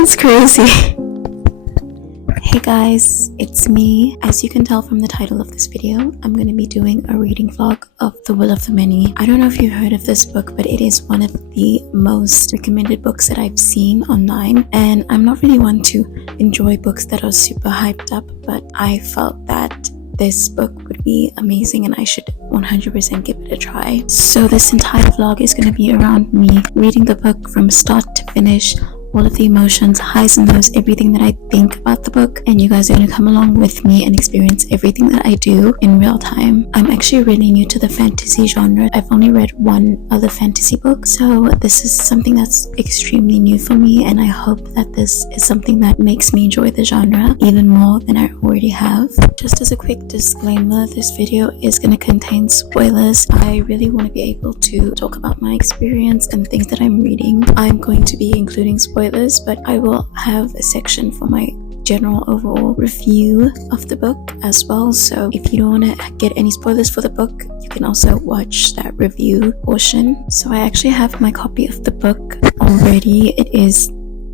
That's crazy. Hey guys, it's me. As you can tell from the title of this video, I'm going to be doing a reading vlog of The Will of the Many. I don't know if you heard of this book, but it is one of the most recommended books that I've seen online. And I'm not really one to enjoy books that are super hyped up, but I felt that this book would be amazing and I should 100% give it a try. So this entire vlog is going to be around me reading the book from start to finish, all of the emotions, highs and lows, everything that I think about the book, and you guys are going to come along with me and experience everything that I do in real time. I'm actually really new to the fantasy genre. I've only read one other fantasy book, so this is something that's extremely new for me, and I hope that this is something that makes me enjoy the genre even more than I already have. Just as a quick disclaimer, this video is going to contain spoilers. I really want to be able to talk about my experience and things that I'm reading. I'm going to be including spoilers, but I will have a section for my general overall review of the book as well. So if you don't want to get any spoilers for the book, you can also watch that review portion. So I actually have my copy of the book already. It is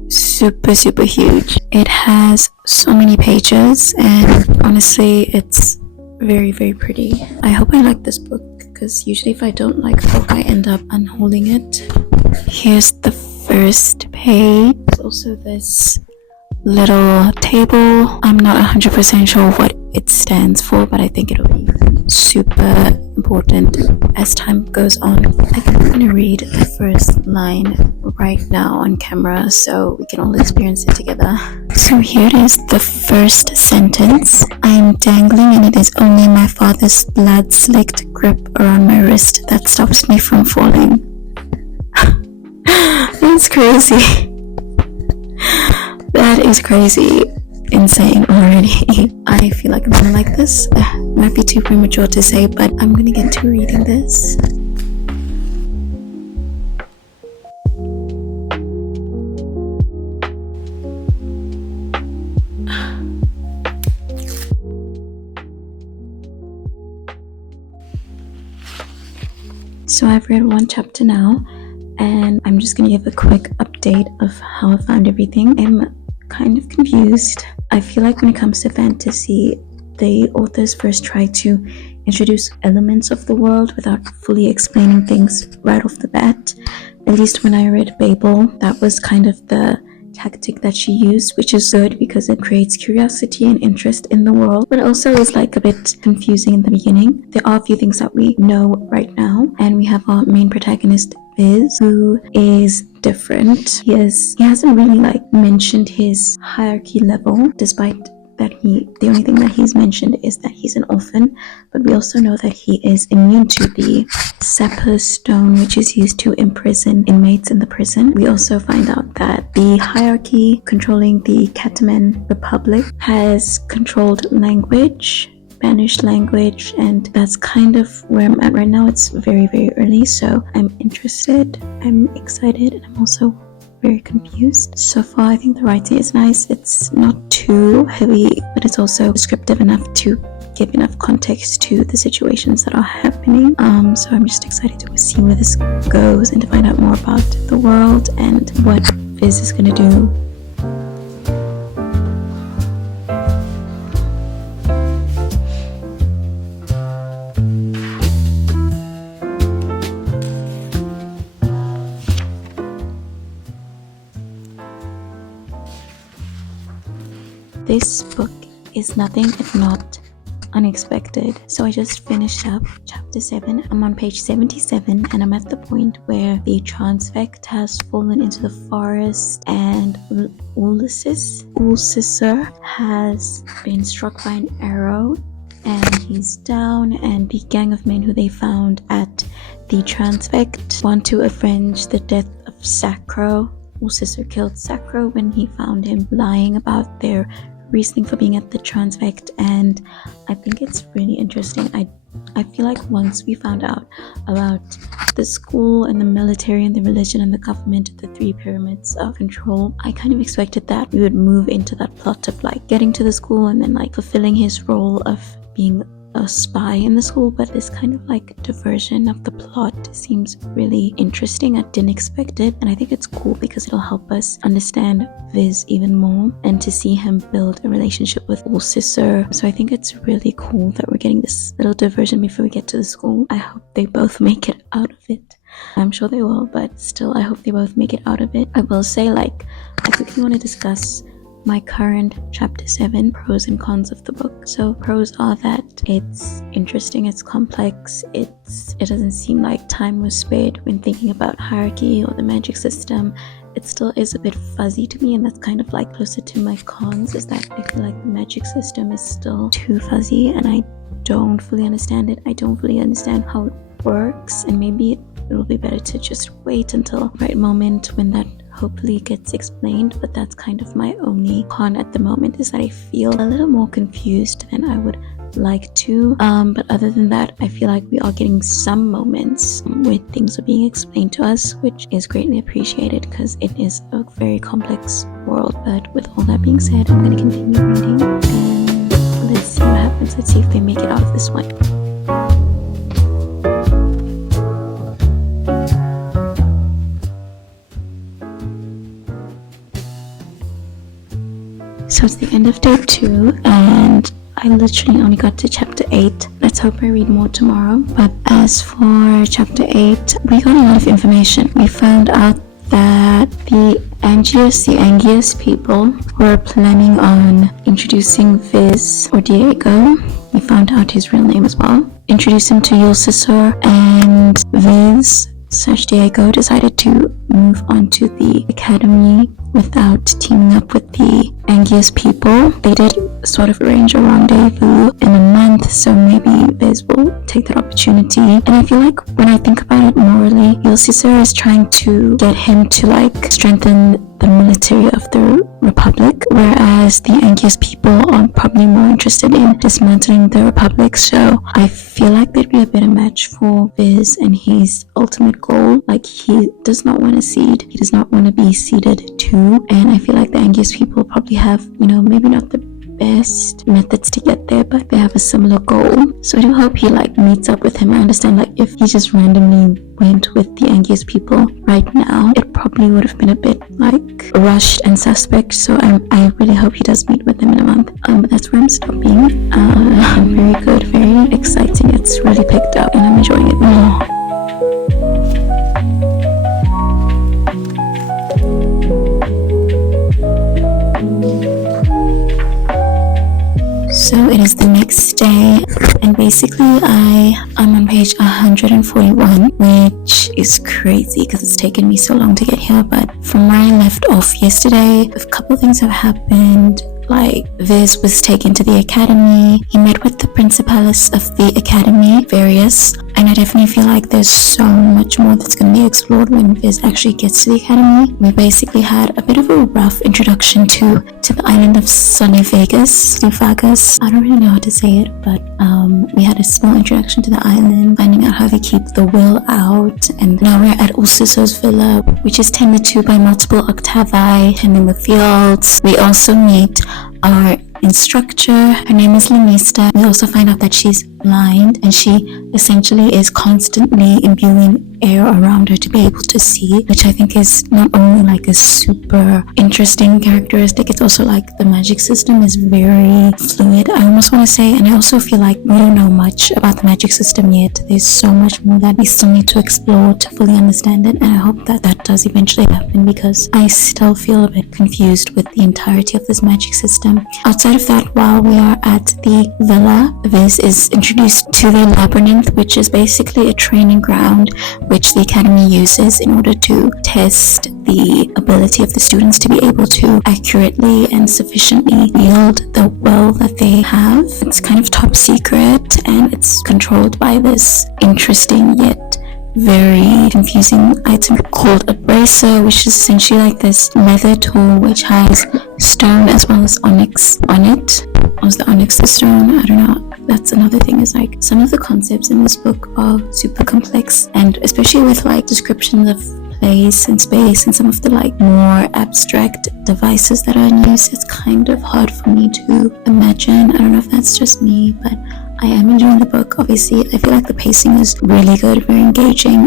super huge. It has so many pages and honestly it's very pretty. I hope I like this book because usually if I don't like a book I end up unholding it. Here's the first page. There's also this little table. I'm not 100% sure what it stands for, but I think it'll be super important as time goes on. I think I'm gonna read the first line right now on camera so we can all experience it together. So here it is, the first sentence. I am dangling and it is only my father's blood-slicked grip around my wrist that stops me from falling. That's crazy. That is crazy. Insane already. I feel like I'm gonna like this. Might be too premature to say, but I'm gonna get to reading this. So I've read one chapter now, and I'm just gonna give a quick update of how I found everything. I'm kind of confused. I feel like when it comes to fantasy, the authors first try to introduce elements of the world without fully explaining things right off the bat. At least when I read Babel, that was kind of the tactic that she used, which is good because it creates curiosity and interest in the world, but also is like a bit confusing in the beginning. There are a few things that we know right now, and we have our main protagonist Viz, who is different. He hasn't really like mentioned his hierarchy level, despite that the only thing that he's mentioned is that he's an orphan, but we also know that he is immune to the Sapphire Stone, which is used to imprison inmates in the prison. We also find out that the hierarchy controlling the Catalan Republic has controlled language, Spanish language, and that's kind of where I'm at right now. It's very early, so I'm interested, I'm excited, and I'm also very confused. So far I think the writing is nice. It's not too heavy, but it's also descriptive enough to give enough context to the situations that are happening. So I'm just excited to see where this goes and to find out more about the world and what Viz is gonna do. This book is nothing if not unexpected. So I just finished up chapter 7. I'm on page 77 and I'm at the point where the Transfect has fallen into the forest and Ulcissor has been struck by an arrow and he's down, and the gang of men who they found at the Transfect want to avenge the death of Sacro. Ulcissor killed Sacro when he found him lying about their reasoning for being at the Transfect, and I think it's really interesting. I feel like once we found out about the school and the military and the religion and the government, the three pyramids of control, I kind of expected that we would move into that plot of like getting to the school and then like fulfilling his role of being a spy in the school, but this kind of like diversion of the plot seems really interesting. I didn't expect it, and I think it's cool because it'll help us understand Viz even more and to see him build a relationship with Ulcissor. So I think it's really cool that we're getting this little diversion before we get to the school. I hope they both make it out of it. I'm sure they will, but still I hope they both make it out of it. I will say, like, I quickly want to discuss my current chapter 7 pros and cons of the book. So pros are that it's interesting, it's complex, it doesn't seem like time was spared when thinking about hierarchy or the magic system. It still is a bit fuzzy to me, and that's kind of like closer to my cons, is that I feel like the magic system is still too fuzzy and I don't fully understand it. I don't fully understand how it works, and maybe it'll be better to just wait until the right moment when that hopefully gets explained. But that's kind of my only con at the moment, is that I feel a little more confused than I would like to. But other than that, I feel like we are getting some moments where things are being explained to us, which is greatly appreciated because it is a very complex world. But with all that being said, I'm going to continue reading and let's see what happens. Let's see if they make it out of this one. So it's the end of day 2 and I literally only got to chapter 8. Let's hope I read more tomorrow. But as for chapter 8, we got a lot of information. We found out that the Angius people were planning on introducing Viz, or Diego. We found out his real name as well. Introduce him to Ulcissor, and Viz / Diego decided to move on to the academy without teaming up with the Angius people. They did sort of arrange a rendezvous in a month, so maybe Viz will take that opportunity. And I feel like when I think about it morally, Ulcissor is trying to get him to like strengthen the military of the Republic, whereas the Angius people are probably more interested in dismantling the Republic. So I feel like they'd be a better match for Viz and his ultimate goal. Like, he does not want to cede, he does not want to be ceded to, and I feel like the Angius people probably have, you know, maybe not the best methods to get there, but they have a similar goal. So I do hope he like meets up with him. I understand, like, if he just randomly went with the Angius people right now, it probably would have been a bit like rushed and suspect. So I really hope he does meet with them in a month. But that's where I'm stopping. Very good, very exciting. It's really picked up and I'm enjoying it more. So it is the next day, and basically I'm on page 141, which is crazy because it's taken me so long to get here. But from where I left off yesterday, a couple of things have happened. Like, Viz was taken to the academy, he met with the principaless of the academy, Various, and I definitely feel like there's so much more that's going to be explored when Viz actually gets to the academy. We basically had a bit of a rough introduction to the island of Sunny Vegas, I don't really know how to say it, but we had a small introduction to the island, finding out how they keep the will out, and now we're at Ulcissor's villa, which is tended to by multiple octavi, tending the fields. We also meet our instructor. Her name is Lanista. We also find out that she's blind, and she essentially is constantly imbuing air around her to be able to see, which I think is not only like a super interesting characteristic, it's also like the magic system is very fluid, I almost want to say. And I also feel like we don't know much about the magic system yet. There's so much more that we still need to explore to fully understand it, and I hope that that does eventually happen, because I still feel a bit confused with the entirety of this magic system. Outside of that, while we are at the villa, Viz is introduced to the labyrinth, which is basically a training ground which the academy uses in order to test the ability of the students to be able to accurately and sufficiently wield the will that they have. It's kind of top secret, and it's controlled by this interesting yet very confusing item called a bracer, which is essentially like this leather tool which has stone as well as onyx on it. Or is the onyx the stone? I don't know. That's another thing, is like some of the concepts in this book are super complex, and especially with like descriptions of place and space and some of the like more abstract devices that are in use, it's kind of hard for me to imagine. I don't know if that's just me, but I am enjoying the book. Obviously, I feel like the pacing is really good, very engaging.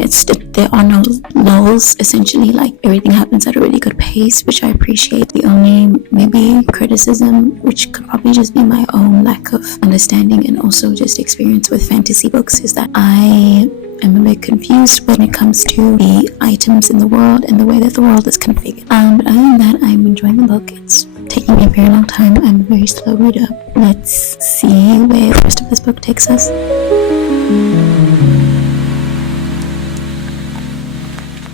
There are no lulls. Essentially, like everything happens at a really good pace, which I appreciate. The only maybe criticism, which could probably just be my own lack of understanding and also just experience with fantasy books, is that I'm a bit confused when it comes to the items in the world and the way that the world is configured. But other than that, I'm enjoying the book. It's taking me a very long time. I'm a very slow reader. Let's see where the rest of this book takes us.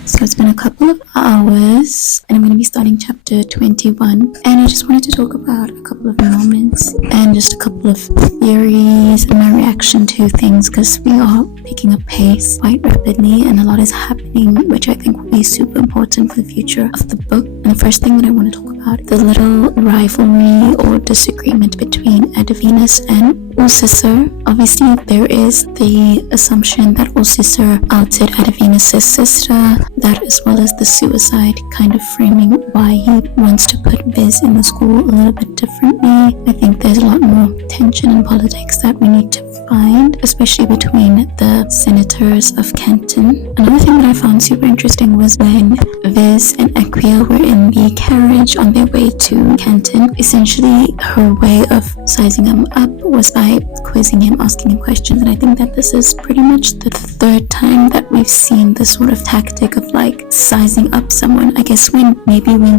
So it's been a couple of hours and I'm going to be starting chapter 21, and I just wanted to talk about a couple of moments and just a couple of theories and my reaction to things, because we are picking up pace quite rapidly and a lot is happening, which I think will be super important for the future of the book. And the first thing that I want to talk about, the little rivalry or disagreement between Edwinus and Ulcissor. Obviously, there is the assumption that Ulcissor outed Edwinus' sister, that as well as the suicide kind of framing why he wants to put Viz in the school a little bit differently. I think there's a lot more tension in politics that we need to find, especially between the senators of Canton. Another thing that I found super interesting was when Viz and Acquia were in the carriage on their way to Canton. Essentially, her way of sizing him up was by quizzing him, asking him questions, and I think that this is pretty much the third time that we've seen this sort of tactic of like sizing up someone. I guess when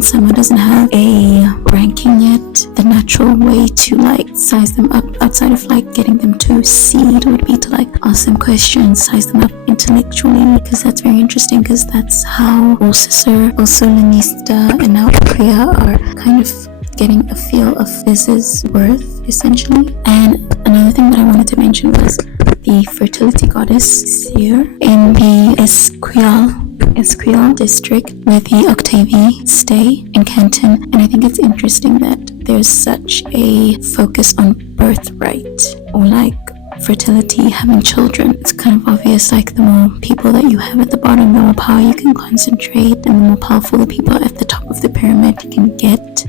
someone doesn't have a ranking yet, the natural way to like size them up outside of like getting them to seed would be to like ask them questions, size them up intellectually, because that's very interesting, because that's how Ulcissor, also Lanista, and now Acquia are kind of getting a feel of Viz's worth, essentially. And another thing that I wanted to mention was the fertility goddess Seer in the Esquil district where the Octavii stay in Canton. And I think it's interesting that there's such a focus on birthright, or like fertility, having children. It's kind of obvious, like the more people that you have at the bottom, the more power you can concentrate, and the more powerful the people at the top of the pyramid can get.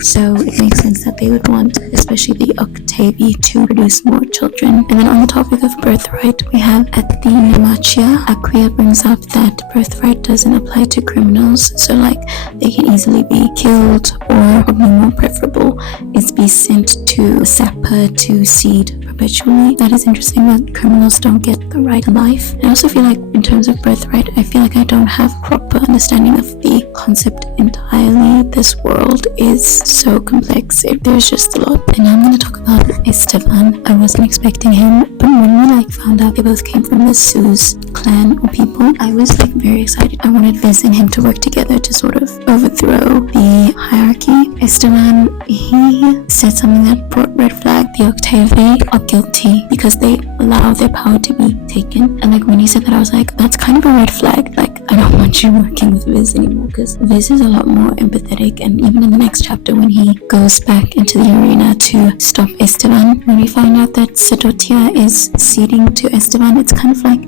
So it makes sense that they would want, especially the Octavii, to produce more children. And then on the topic of birthright, we have at the Nemachia, Acquia brings up that birthright doesn't apply to criminals. So like they can easily be killed, or would be more preferable is be sent to Sapa to seed perpetually. That is interesting that criminals don't get the right to life. I also feel like in terms of birthright, I feel like I don't have proper understanding of the concept entirely. This world is so complex. There's just a lot. And now I'm going to talk about Esteban. I wasn't expecting him, but when we like found out they both came from the Suze clan or people, I was like very excited. I wanted Viz and him to work together to sort of overthrow the hierarchy. Esteban, he said something that brought red flag. The Octavii are guilty because they allow their power to be taken. And like when he said that, I was like, that's kind of a red flag. Like, I don't want you working with Viz anymore, because Viz is a lot more empathetic. And even in the next chapter, when he goes back into the arena to stop Esteban, when we find out that Sedotia is ceding to Esteban, it's kind of like,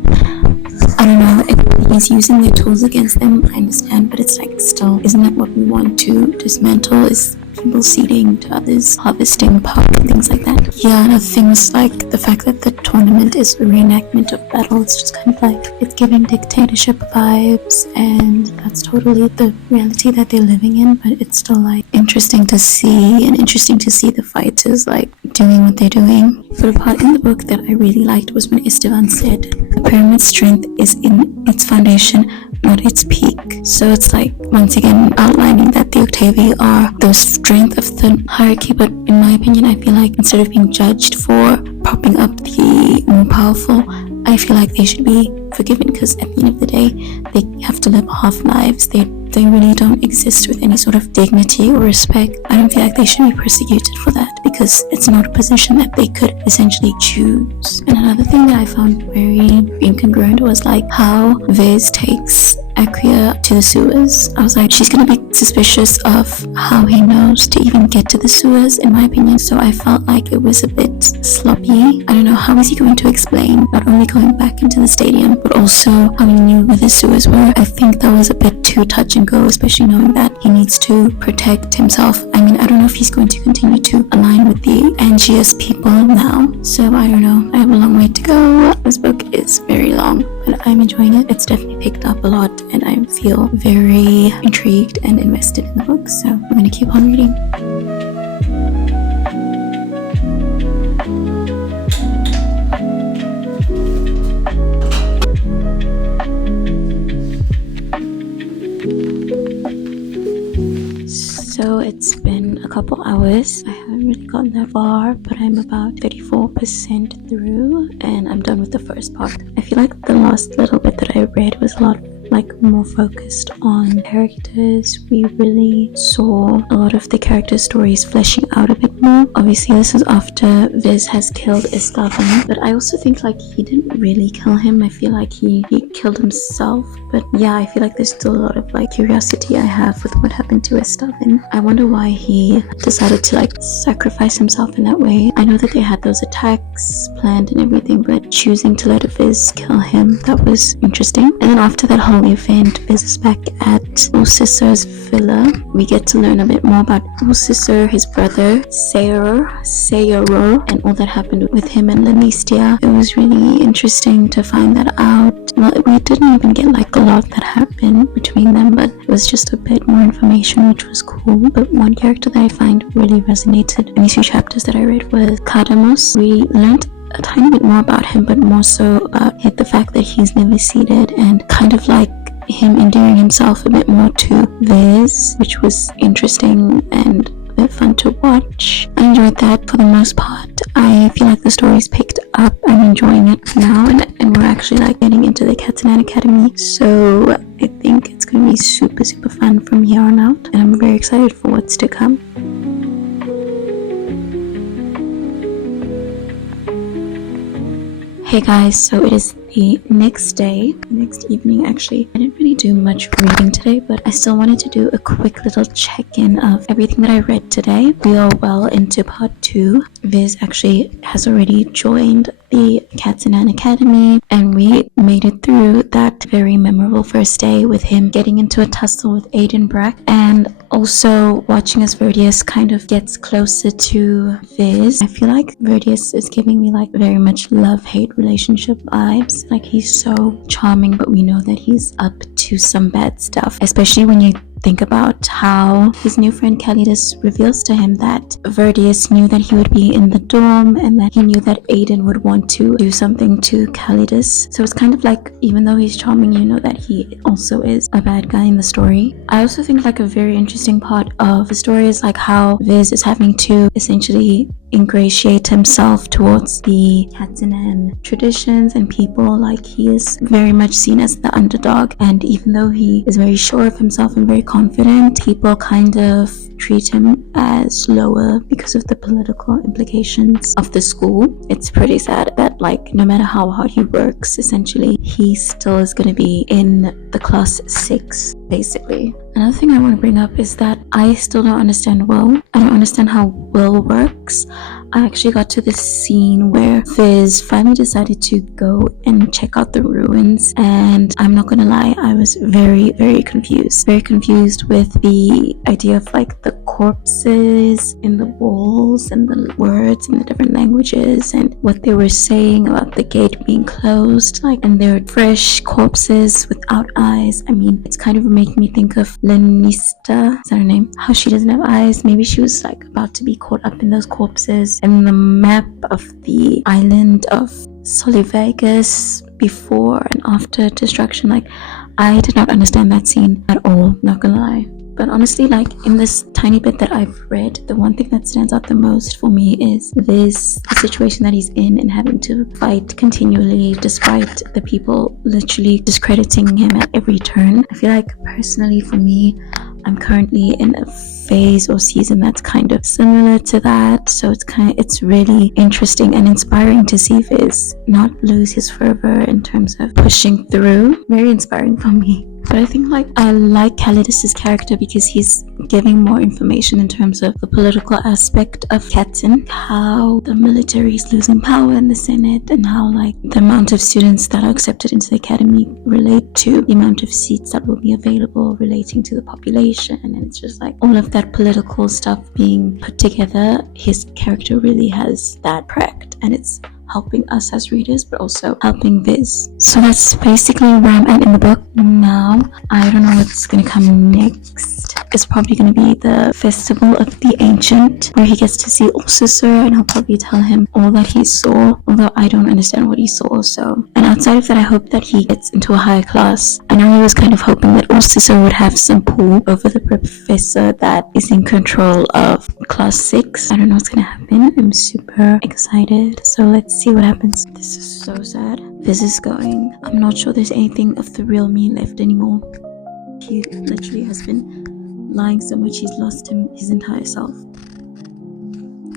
I don't know, if he's using their tools against them, I understand, but it's like, still, isn't that what we want to dismantle, is people ceding to others, harvesting power and things like that. Yeah, another thing was like the fact that the tournament is a reenactment of battle. It's just kind of like, it's giving dictatorship vibes, and that's totally the reality that they're living in, but it's still like interesting to see, and interesting to see the fighters like doing what they're doing. But a part in the book that I really liked was when Esteban said, the pyramid's strength is in its foundation, not its peak. So it's like, once again, outlining that the Octavii are the strength of the hierarchy, but in my opinion, I feel like instead of being judged for propping up the more powerful, I feel like they should be forgiven, because at the end of the day, they have to live half lives. They really don't exist with any sort of dignity or respect. I don't feel like they should be persecuted for that, because it's not a position that they could essentially choose. And another thing that I found very incongruent was like how Viz takes Aquia to the sewers. I was like, she's gonna be suspicious of how he knows to even get to the sewers, in my opinion. So I felt like it was a bit sloppy. I don't know, how is he going to explain not only going back into the stadium, but also how he knew where the sewers were? I think that was a bit too touch and go, especially knowing that he needs to protect himself. I mean, I don't know if he's going to continue to align with the Angius people now. So I don't know. I have a long way to go. This book is very long, but I'm enjoying it. It's definitely picked up a lot, and I feel very intrigued and invested in the book. So I'm going to keep on reading. So it's been a couple hours. I haven't really gotten that far, but I'm about 34% through, and I'm done with the first part. I feel like the last little bit that I read was a lot more focused on characters. We really saw a lot of the character stories fleshing out a bit more. Obviously this is after Viz has killed Esteban, but I also think like he didn't really kill him. I feel like he killed himself. But yeah, I feel like there's still a lot of like curiosity I have with what happened to Esteban. I wonder why he decided to like sacrifice himself in that way. I know that they had those attacks planned and everything, but choosing to let Viz kill him, that was interesting. And then after that whole event, Viz is back at Ulcissor's villa. We get to learn a bit more about Ulcissor, his brother, Sayur, and all that happened with him and Lanistia. It was really interesting to find that out. Well, we didn't even get like a lot that happened between them, but it was just a bit more information, which was cool. But one character that I find really resonated in these few chapters that I read was Cadmus. We learned a tiny bit more about him, but more so about the fact that he's never seated, and kind of like him endearing himself a bit more to Viz, which was interesting and a bit fun to watch. I enjoyed that for the most part. I feel like the story's picked up. I'm enjoying it now, and we're actually like getting into the Katanan Academy, so I think it's going to be super fun from here on out, and I'm very excited for what's to come. Hey guys, so it is the next evening actually. I didn't really do much reading today, but I still wanted to do a quick little check-in of everything that I read today. We are well into part 2. Viz actually has already joined the Katanan Academy, and we made it through that very memorable first day with him getting into a tussle with Aiden Brack, and also watching as Verdius kind of gets closer to Viz. I feel like Verdius is giving me like very much love-hate relationship vibes. Like he's so charming, but we know that he's up to some bad stuff, especially when you think about how his new friend Calidus reveals to him that Verdius knew that he would be in the dorm, and that he knew that Aiden would want to do something to Calidus. So it's kind of like, even though he's charming, you know that he also is a bad guy in the story. I also think like a very interesting part of the story is like how Viz is having to essentially ingratiate himself towards the Katanan traditions and people. Like he is very much seen as the underdog, and even though he is very sure of himself and very confident, people kind of treat him as lower because of the political implications of the school. It's pretty sad that like no matter how hard he works, essentially he still is going to be in the class 6 basically. Another thing I want to bring up is that I still don't understand Will. I don't understand how Will works. I actually got to this scene where Viz finally decided to go and check out the ruins, and I'm not gonna lie, I was very confused with the idea of like the corpses in the walls and the words in the different languages and what they were saying about the gate being closed, like, and they're fresh corpses without eyes. I mean, it's kind of making me think of Lanista, is that her name? How she doesn't have eyes. Maybe she was like about to be caught up in those corpses. And the map of the island of Solivegas before and after destruction, like, I did not understand that scene at all, not gonna lie. But honestly, like, in this tiny bit that I've read, the one thing that stands out the most for me is the situation that he's in and having to fight continually despite the people literally discrediting him at every turn. I feel like personally for me, I'm currently in a phase or season that's kind of similar to that, so it's really interesting and inspiring to see Viz not lose his fervor in terms of pushing through. Very inspiring for me. But I think like I like Calidus's character because he's giving more information in terms of the political aspect of Ketzen, how the military is losing power in the Senate, and how like the amount of students that are accepted into the academy relate to the amount of seats that will be available relating to the population. And it's just like all of that political stuff being put together. His character really has that cracked, and it's helping us as readers, but also helping Viz. So that's basically where I'm at in the book now. I don't know what's gonna come next. It's probably gonna be the Festival of the Ancient, where he gets to see Ulcissor, and I'll probably tell him all that he saw, although I don't understand what he saw. So, and outside of that, I hope that he gets into a higher class. I know he was kind of hoping that Ulcissor would have some pull over the professor that is in control of class 6. I don't know what's gonna happen. I'm super excited, so let's see what happens. This is so sad. This is going. I'm not sure there's anything of the real me left anymore. He literally has been lying so much he's lost his entire self.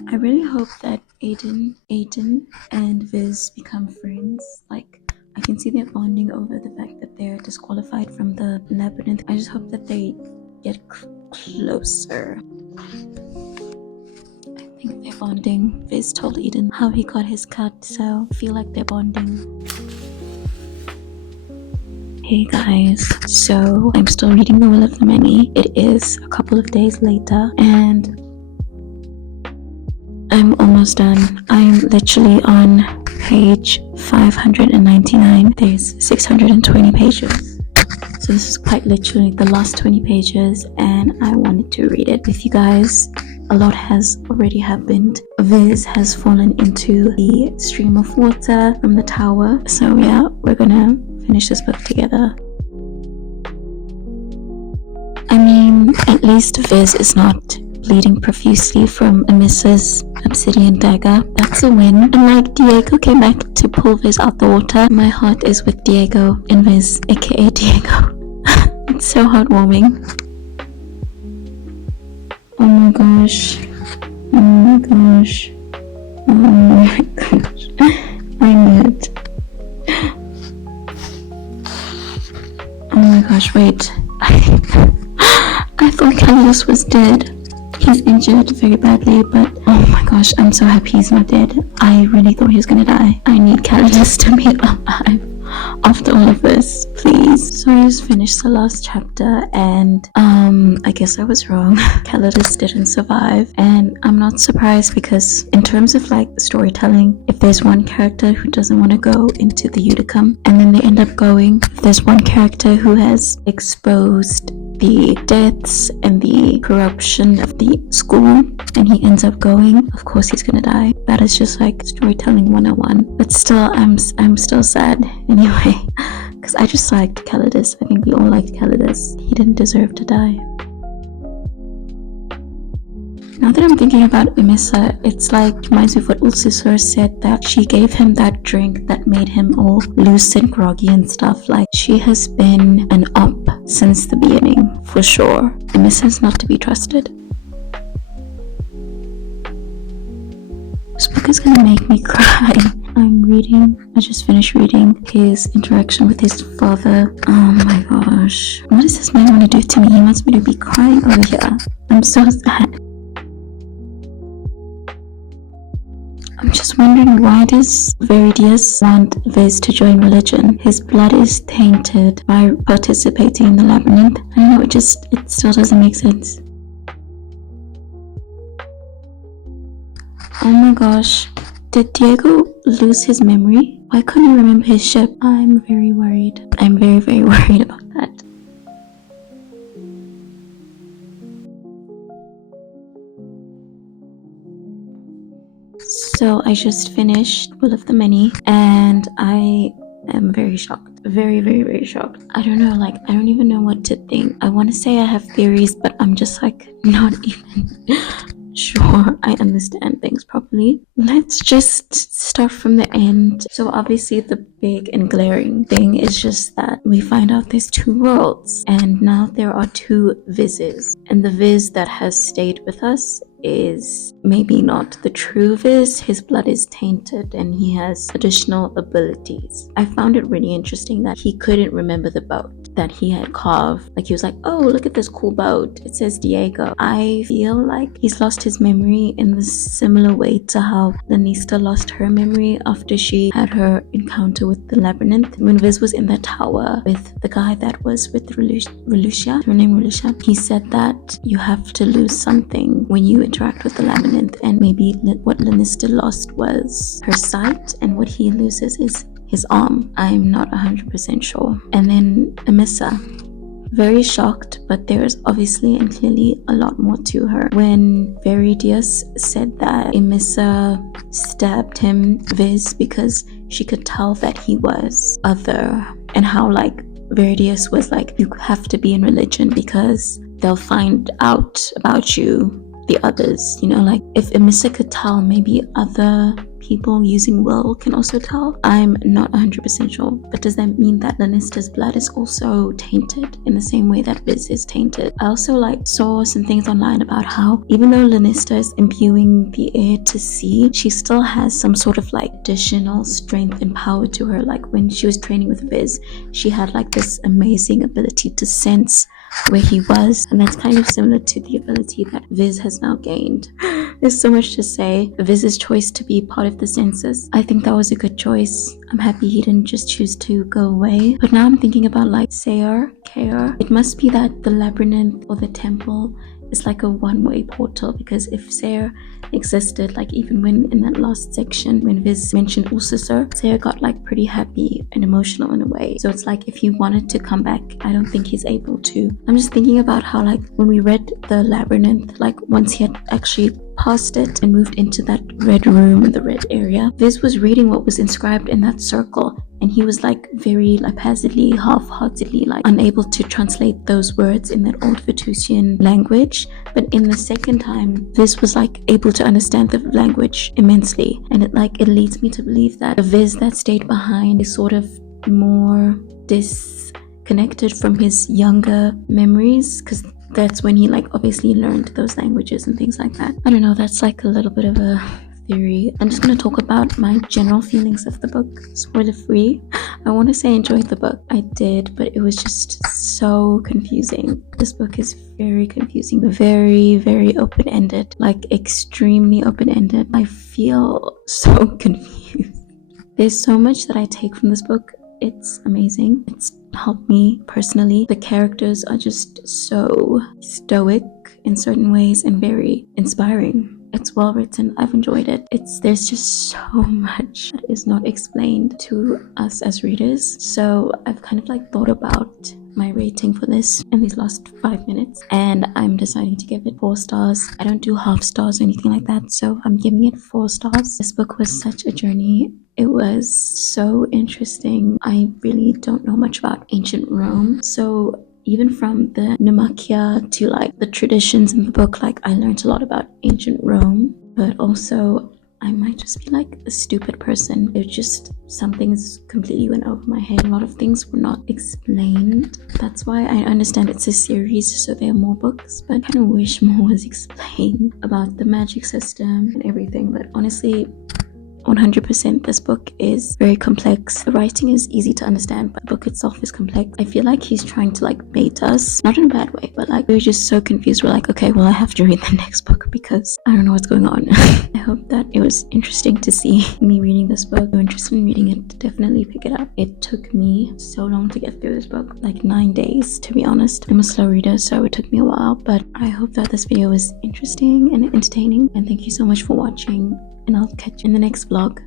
I really hope that Aiden and Viz become friends. Like, I can see they're bonding over the fact that they're disqualified from the labyrinth. I just hope that they get closer. I think they're bonding. Viz told Eden how he got his cut, so I feel like they're bonding. Hey guys, so I'm still reading The Will of the Many. It is a couple of days later and I'm almost done. I'm literally on page 599. There's 620 pages. So this is quite literally the last 20 pages and I wanted to read it with you guys. A lot has already happened. Viz has fallen into the stream of water from the tower. So yeah, we're gonna finish this book together. I mean, at least Viz is not bleeding profusely from Amissa's obsidian dagger. That's a win. And like Diego came back to pull Viz out the water, my heart is with Diego and Viz, aka Diego. It's so heartwarming. Oh my gosh. Oh my gosh. Oh my gosh. I knew it. Oh my gosh, wait. I thought Calidus was dead. He's injured very badly, but oh my gosh, I'm so happy he's not dead. I really thought he was gonna die. I need Calidus to be alive after all of this, please. So I just finished the last chapter and I guess I was wrong. Calidus didn't survive, and I'm not surprised because in terms of like storytelling, if there's one character who doesn't want to go into the Uticum and then they end up going, if there's one character who has exposed the deaths and the corruption of the school and he ends up going, of course he's gonna die. That is just like storytelling 101. But still, I'm still sad anyway, because I just liked Calidus. I think we all liked Calidus. He didn't deserve to die. Now that I'm thinking about Amissa, it's like reminds me of what Ulcissor said, that she gave him that drink that made him all loose and groggy and stuff. Like, she has been an op since the beginning, for sure. Amissa's not to be trusted. This book is gonna make me cry. I just finished reading his interaction with his father. Oh my gosh. What does this man want to do to me? He wants me to be crying over here. I'm so sad. I'm just wondering, why does Viridius want Viz to join religion? His blood is tainted by participating in the labyrinth. I don't know, it still doesn't make sense. Oh my gosh, did Diego lose his memory? Why couldn't he remember his ship? I'm very worried. I'm very, very worried about that. So I just finished Will of the Many and I am very shocked. Very, very, very shocked. I don't know, like, I don't even know what to think. I want to say I have theories, but I'm just like not even sure I understand things properly. Let's just start from the end. So obviously the big and glaring thing is just that we find out there's two worlds and now there are two Vizes, and the Viz that has stayed with us is maybe not. The truth is his blood is tainted and he has additional abilities. I found it really interesting that he couldn't remember the boat that he had carved. Like he was like, oh, look at this cool boat, it says Diego. I feel like he's lost his memory in the similar way to how Lanista lost her memory after she had her encounter with the labyrinth. When Viz was in the tower with the guy that was with Relucia, her name Relucia, he said that you have to lose something when you interact with the labyrinth, and maybe what Lanista lost was her sight, and what he loses is his arm. I'm not 100% sure. And then Emissa, very shocked, but there's obviously and clearly a lot more to her. When Viridius said that Emissa stabbed him, Viz, because she could tell that he was other, and how like Viridius was like, you have to be in religion because they'll find out about you, the others, you know, like if Emissa could tell, maybe other people using will can also tell. I'm not 100% sure, but does that mean that Lanista's blood is also tainted in the same way that Viz is tainted? I also like saw some things online about how even though Lanista is imbuing the air to see, she still has some sort of like additional strength and power to her. Like when she was training with Viz, she had like this amazing ability to sense where he was, and that's kind of similar to the ability that Viz has now gained. There's so much to say. Viz's choice to be part of the census, I think that was a good choice. I'm happy he didn't just choose to go away. But now I'm thinking about like Sayre, it must be that the labyrinth or the temple is like a one-way portal, because if Sayre existed, like even when in that last section when Viz mentioned Ursur, Sayre got like pretty happy and emotional in a way. So it's like if he wanted to come back, I don't think he's able to. I'm just thinking about how like when we read the labyrinth, like once he had actually passed it and moved into that red room in the red area, Viz was reading what was inscribed in that circle, and he was like very haphazardly, half-heartedly, like unable to translate those words in that old Vetusian language. But in the second time, Viz was like able to understand the language immensely, and it leads me to believe that the Viz that stayed behind is sort of more disconnected from his younger memories, because that's when he like obviously learned those languages and things like that. I don't know, that's like a little bit of a theory. I'm just going to talk about my general feelings of the book, spoiler free. I want to say I enjoyed the book. I did, but it was just so confusing. This book is very confusing, very, very open-ended, like extremely open-ended. I feel so confused. There's so much that I take from this book. It's amazing. It's helped me personally. The characters are just so stoic in certain ways and very inspiring. It's well written. I've enjoyed it. There's just so much that is not explained to us as readers. So I've kind of like thought about my rating for this in these last 5 minutes, and I'm deciding to give it 4 stars. I don't do half stars or anything like that, so I'm giving it 4 stars. This book was such a journey. It was so interesting. I really don't know much about ancient Rome, so even from the Nimakia to like the traditions in the book, like I learned a lot about ancient Rome, but also I might just be like a stupid person. It just, some things completely went over my head. A lot of things were not explained. That's why I understand it's a series, so there are more books, but I kind of wish more was explained about the magic system and everything. But honestly, 100% this book is very complex. The writing is easy to understand, but the book itself is complex. I feel like he's trying to like bait us, not in a bad way, but like we're just so confused. We're like, okay, well I have to read the next book because I don't know what's going on. I hope that it was interesting to see me reading this book. If you're interested in reading it, definitely pick it up. It took me so long to get through this book, like 9 days to be honest. I'm a slow reader, so it took me a while, but I hope that this video was interesting and entertaining, and thank you so much for watching, and I'll catch you in the next vlog.